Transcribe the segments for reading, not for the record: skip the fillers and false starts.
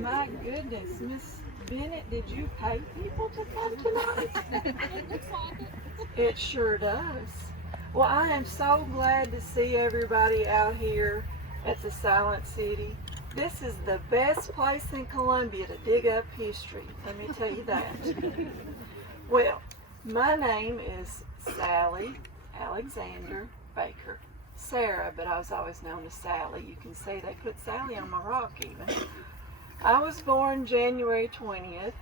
My goodness, Miss Bennett, did you pay people to come tonight? It looks like it. It sure does. Well, I am so glad to see everybody out here at the Silent City. This is the best place in Columbia to dig up history, let me tell you that. Well, my name is Sallie Alexander Baker. Sarah, but I was always known as Sallie. You can see they put Sallie on my rock even. I was born January 20th,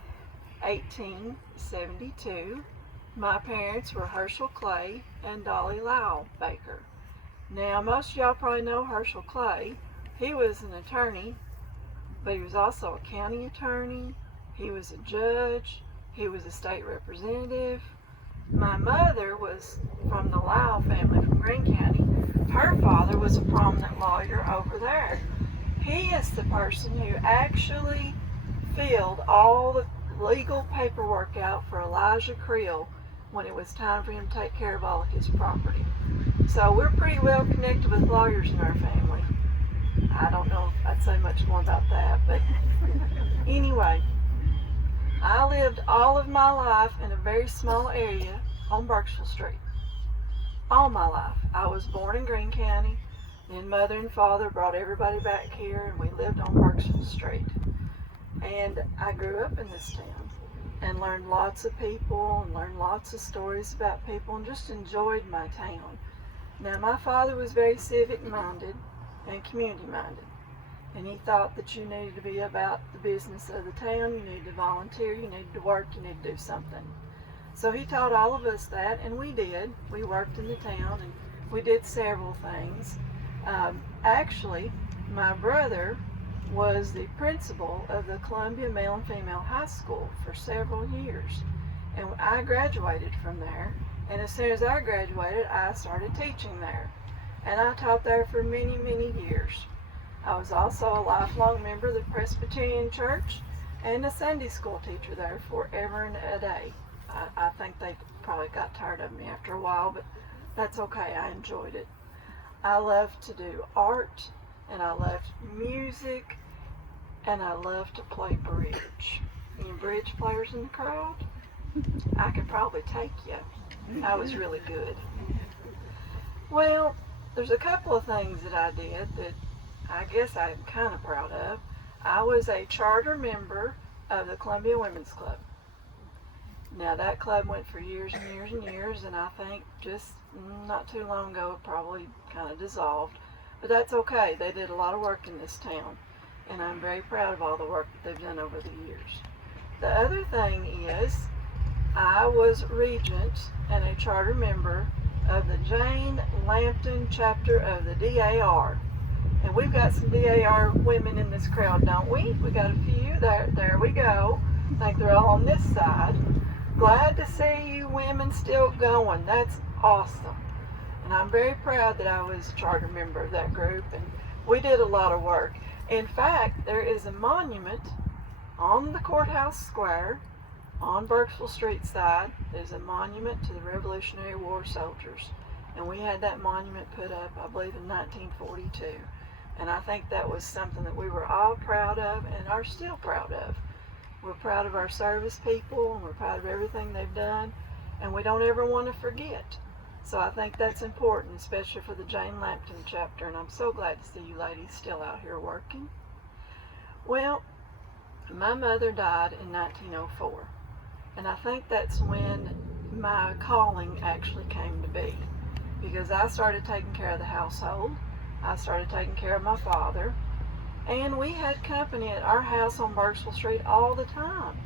1872. My parents were Herschel Clay and Dolly Lyle Baker. Now, most of y'all probably know Herschel Clay. He was an attorney, but he was also a county attorney. He was a judge. He was a state representative. My mother was from the Lyle family from Greene County. Her father was a prominent lawyer over there. He is the person who actually filled all the legal paperwork out for Elijah Creel when it was time for him to take care of all of his property. So we're pretty well connected with lawyers in our family. I don't know if I'd say much more about that, but anyway, I lived all of my life in a very small area on Berkshire Street. All my life. I was born in Greene County. Then mother and father brought everybody back here and we lived on Berkshire Street. And I grew up in this town and learned lots of people and learned lots of stories about people and just enjoyed my town. Now my father was very civic minded and community minded. And he thought that you needed to be about the business of the town, you needed to volunteer, you needed to work, you needed to do something. So he taught all of us that, and we did. We worked in the town and we did several things. Actually, my brother was the principal of the Columbia Male and Female High School for several years. And I graduated from there. And as soon as I graduated, I started teaching there. And I taught there for many, many years. I was also a lifelong member of the Presbyterian Church and a Sunday school teacher there forever and a day. I think they probably got tired of me after a while, but that's okay. I enjoyed it. I love to do art, and I love music, and I love to play bridge. Any bridge players in the crowd? I could probably take you. I was really good. Well, there's a couple of things that I did that I guess I'm kind of proud of. I was a charter member of the Columbia Women's Club. Now that club went for years and years and years, and I think just not too long ago it probably kind of dissolved. But that's okay. They did a lot of work in this town, and I'm very proud of all the work that they've done over the years. The other thing is I was regent and a charter member of the Jane Lambton chapter of the DAR. And we've got some DAR women in this crowd, don't we? We got a few. There we go. I think they're all on this side. Glad to see you women still going. That's awesome. And I'm very proud that I was a charter member of that group, and we did a lot of work. In fact, there is a monument on the courthouse square on Berkshire Street side. There's a monument to the Revolutionary War soldiers, and we had that monument put up, I believe, in 1942. And I think that was something that we were all proud of and are still proud of. We're proud of our service people, and we're proud of everything they've done, and we don't ever want to forget. So I think that's important, especially for the Jane Lambton chapter, and I'm so glad to see you ladies still out here working. Well, my mother died in 1904, and I think that's when my calling actually came to be, because I started taking care of the household. I started taking care of my father, and we had company at our house on Berkshire Street all the time.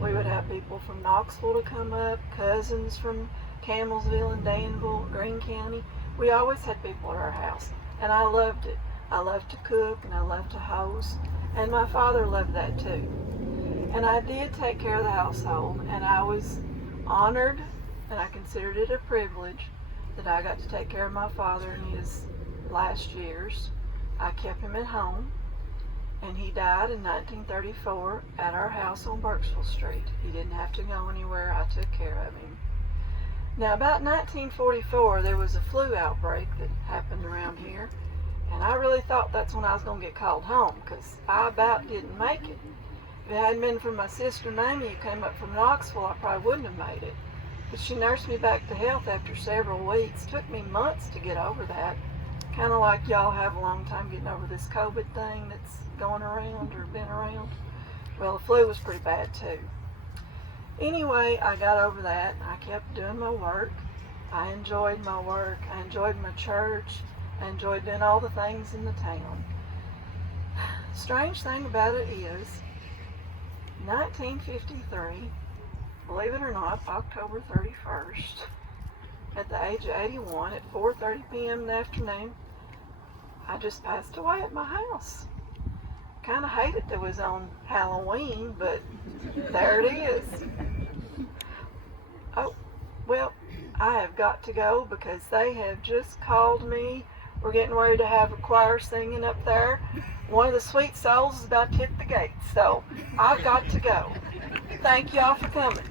We would have people from Knoxville to come up, cousins from Campbellsville and Danville, Greene County. We always had people at our house, and I loved it. I loved to cook, and I loved to host, and my father loved that too. And I did take care of the household, and I was honored, and I considered it a privilege that I got to take care of my father in his last years. I kept him at home, and he died in 1934 at our house on Berkshire Street. He didn't have to go anywhere. I took care of him. Now, about 1944, there was a flu outbreak that happened around here, And I really thought that's when I was going to get called home, because I about didn't make it. If it hadn't been for my sister Mamie who came up from Knoxville, I probably wouldn't have made it. But she nursed me back to health after several weeks. Took me months to get over that. Kind of like y'all have a long time getting over this COVID thing that's going around or been around. Well, the flu was pretty bad too. Anyway, I got over that. I kept doing my work. I enjoyed my work. I enjoyed my church. I enjoyed doing all the things in the town. Strange thing about it is, 1953, believe it or not, October 31st, at the age of 81, at 4:30 p.m. in the afternoon, I just passed away at my house. Kind of hated that it was on Halloween, but there it is. Oh, well, I have got to go because they have just called me. We're getting ready to have a choir singing up there. One of the sweet souls is about to hit the gate, so I've got to go. Thank y'all for coming.